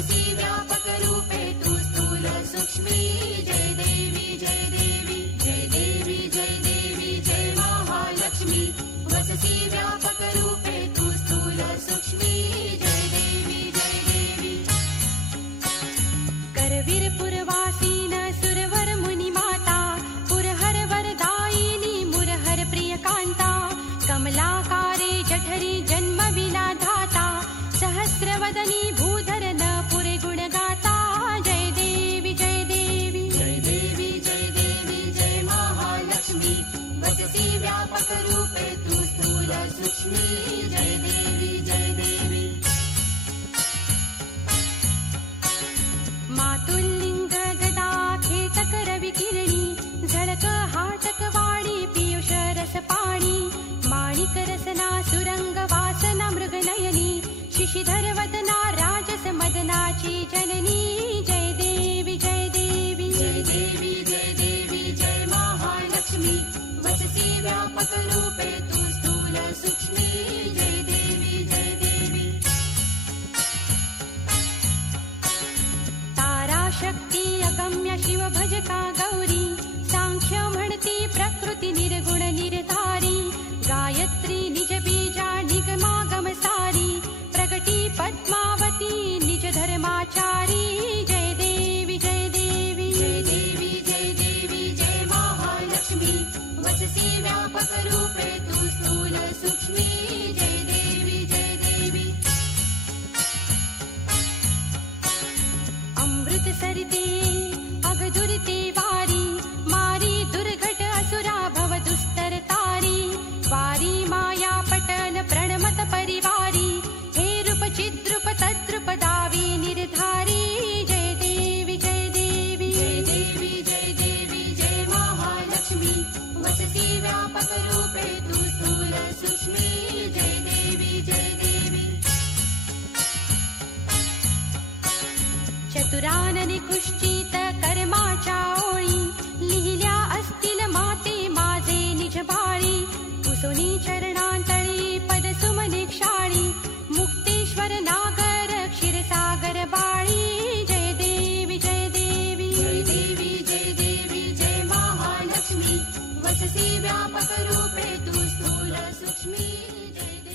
वससी व्यापक रूपे तू स्थूल सूक्ष्मी जय देवी जय देवी जय देवी जय देवी जय महालक्ष्मी वससी व्यापक रूपे तू स्थूल सूक्ष्मी जय देवी जय देवी करवीर पुरवासीन सुरवर मुनी माता पुरहर वरदायिनी मुरहर प्रिय कांता कमलाकारे जठरी जन्म विना धाता सहस्रवदनी भूधर न पुरे गुण गाता जय देवी जय देवी जय देवी जय देवी जय महालक्ष्मी वससी व्यापक रूपे तू स्थूल सूक्ष्मी जय देवी जय देवी मातुल्लिंग गदा खेटक रवि किरणी झळक हाटक वाणी पीयूष रस पाणी माणिक रसना सुरंग वासना मृगनयनी शिशिधर वदना राजस मदनाची जननी जय देवी जय देवी जय देवी जय देवी जय महालक्ष्मी वससी व्यापक रूपे तू स्थूल सूक्ष्मी जय देवी जय देवी तारा शक्ती अगम्य शिव भजका गौरी सांख्य म्हणती प्रकृती निर्गुण निर्धारी गायत्री निज बीजा निगमागम सारी प्रगटी पद्मावती निज धर्माचारी जय देवी जय देवी जय देवी जय देवी जय महालक्ष्मी वससी व्यापक रूपे तू स्थूल सूक्ष्मी जय देवी जय देवी अमृत सरिते अगदुरिते वारी मारी दुर्घट असुरा भव दुस्तर तारी वारी माया पटन प्रणमत परिवारी हे रूप चिद्रूप तद्रूप दावी निर्धारी जय देवी जय देवी जय देवी जय देवी जय महालक्ष्मी वससी व्यापक रूपे तू स्थूल सूक्ष्मी जय देवी जय देवी चतुरानने कुश्चित कर्माच्या ओळी लिहिल्या असतील माते माझे निज बाळी कुसुनी चरणांतळी पदसुमने क्षाळी मुक्तेश्वर नागर क्षीरसागर बाळी जय देवी जय देवी जय देवी जय देवी जय महालक्ष्मी वससी व्यापक रूपे तू स्थूल सूक्ष्मी जय देवी